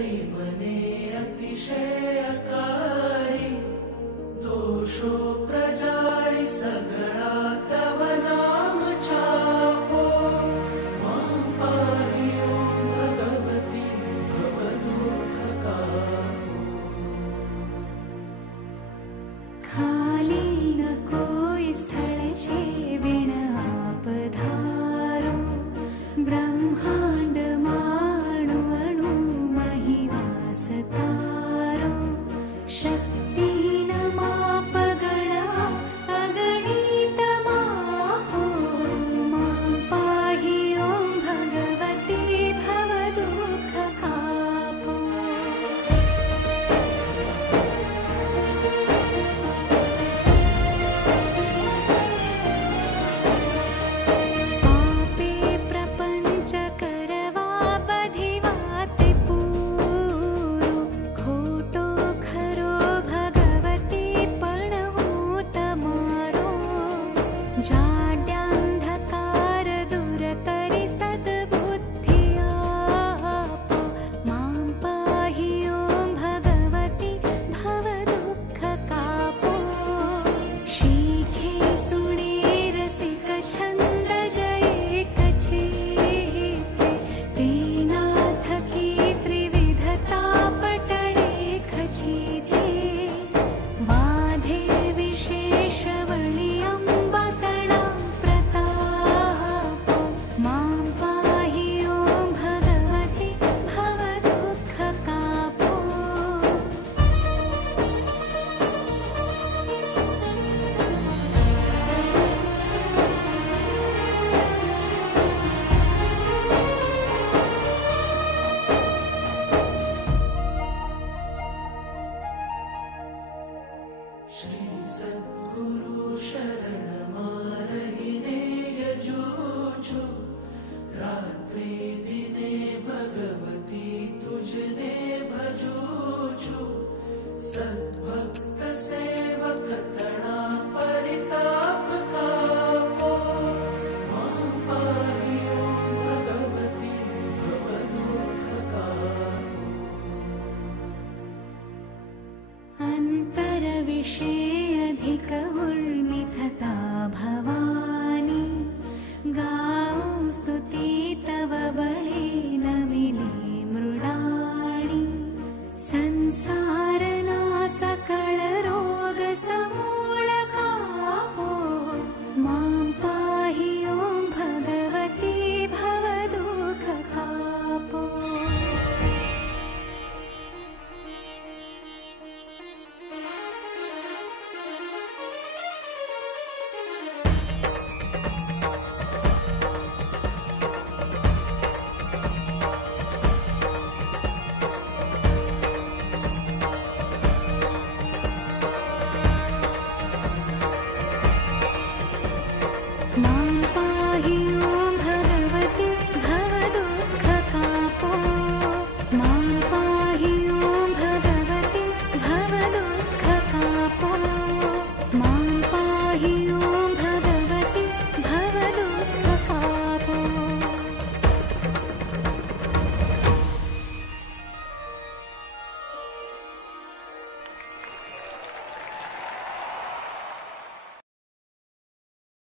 मने अतिशयकारी दोषो प्रजाळि सगळा तव नाम चापो मां पाहि ओं भगवती भवदुःखकापो खाली न कोई स्थळ छे बिन आप धारो ब्रह्मांड माणु अणु महिवास तारो शक्ति न माप गणा अगणित मापो मां पाहि ओं भगवती भवदुःखकापो पापे प्रपंच करवा बधिवाते पूरो खोटो खरो भगवती पण हूँ तमारो जाड्यांधकार दूर करी सद्बुद्धि आपो मां पाहि ओं भगवती भवदुःखकापो शीखे सुणे रसिक छंद जये कचेते तेना थकी त्रिविधता पटळे खचिते वाधे विशेष वळी अंबतणा प्रतापो मां पाहि ओं भगवती भवदुःखकापो श्री सद्गुरु शरण मारहिने यजूछु रात्रि दिने भगवती तुझने भजूछु सद्भक्त सेवक तणा परिताप कापो मां पाहि ओं भगवती भवदुःखकापो अंतर विषय अधिक उर्मिथता भवानी गाओ स्तुति तव बळे न मिले मृडाणी संसार